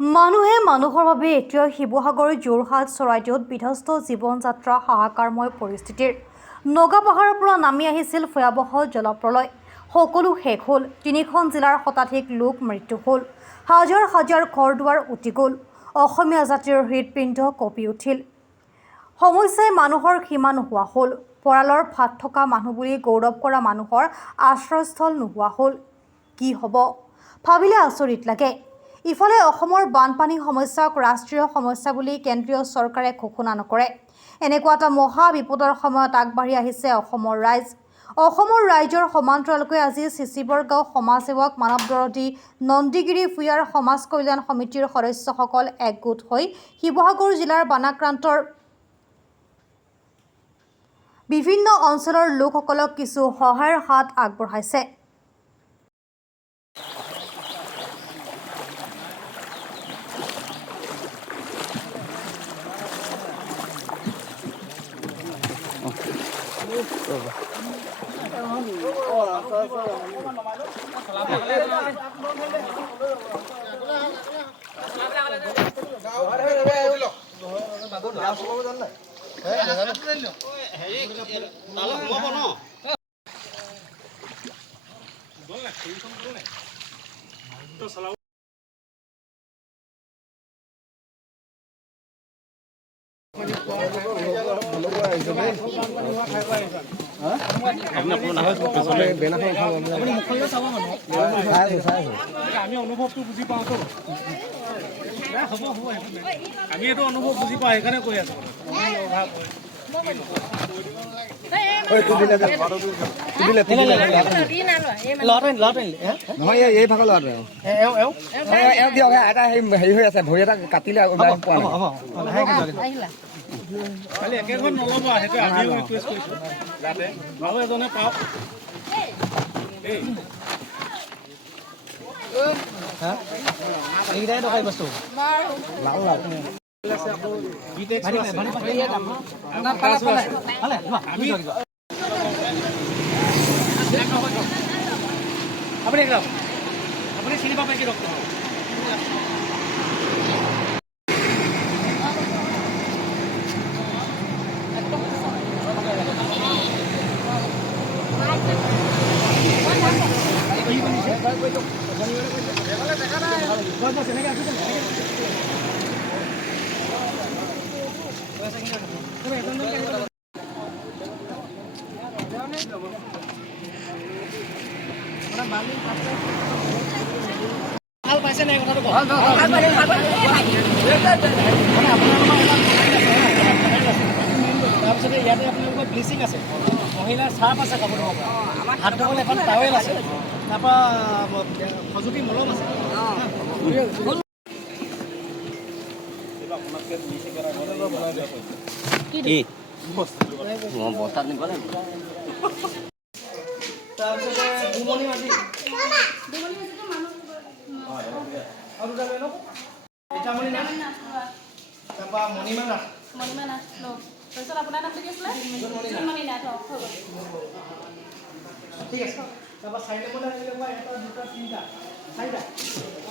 মানুহে মানুহৰ বাবে এতিয়া শিৱসাগৰ যোৰহাট চৰাইদেউত বিধ্বস্ত জীৱন যাত্ৰা হাহাকাৰময় পৰিস্থিতিৰ নগা পাহাৰৰ পৰা নামি আহিছিল ভয়াৱহ জলপ্ৰলয় সকলো শেষ হ'ল ৩খন জিলাৰ শতাধিক লোক মৃত্যু হ'ল হাজাৰ হাজাৰ ঘৰ দুৱাৰ উটি গ'ল অসমীয়া জাতিৰ হৃদপিণ্ড কঁপি উঠিল সমস্যাই মানুহৰ সীমা নোহোৱা হ'ল পৰালৰ ভাত থকা মানুহ বুলি গৌৰৱ কৰা মানুহৰ আশ্ৰয়স্থল নোহোৱা হ'ল কি হ'ব ভাবিলে আচৰিত লাগে ইফালে অসমৰ বানপানী সমস্যাক ৰাষ্ট্ৰীয় সমস্যা বুলি কেন্দ্ৰীয় চৰকাৰে ঘোষণা নকৰে এনেকুৱা এটা মহা বিপদৰ সময়ত আগবাঢ়ি আহিছে অসমৰ ৰাইজৰ সমান্তৰালকৈ আজি চিচিবৰগাঁও সমাজসেৱক মানৱদৰদী নন্দীগিৰি ভূঞাৰ সমাজ কল্যাণ সমিতিৰ সদস্যসকল একগোট হৈ শিৱসাগৰ জিলাৰ বানাক্ৰান্তৰ বিভিন্ন অঞ্চলৰ লোকসকলক কিছু সহায়ৰ হাত আগবঢ়াইছে আমি অনুভৱটো বুজি পাওঁতো আমি এইটো অনুভৱ বুজি পাওঁ সেইকাৰণে কৈ আছো নহয় এই ভাগৰ ল'ৰাটো দিয়ক এটা হেৰি হৈ আছে ভৰি এটা কাটিলে খালি একেখন নল'ব সেইটো আমিও ৰিকুৱেষ্ট কৰিছোঁ যাতে আৰু এজনে পাওক এইকেইটাই দৰকাৰী বস্তু আপুনি চিনি পাব কি ৰক্ত ভাল পাইছে নাই কথাটো তাৰপিছতে ইয়াতে আপোনালোকৰ ব্লিচিং আছে মহিলাৰ চাৰ্ফ আছে কাপোৰ ধোৱাৰ হাত ধুবলৈ এখন টাৱেল আছে তাৰপৰা সজুতি মলম আছে তাৰপিছতে দুমণি মাটি ইটামণি নাথ তাৰপৰা মণিমা নাথ তাৰপিছত আপোনাৰ নামটো কি আছিলে জোনমণি নাথ ঠিক আছে তাৰপৰা 4 নম্বৰ এটা 2টা 3টা 4টা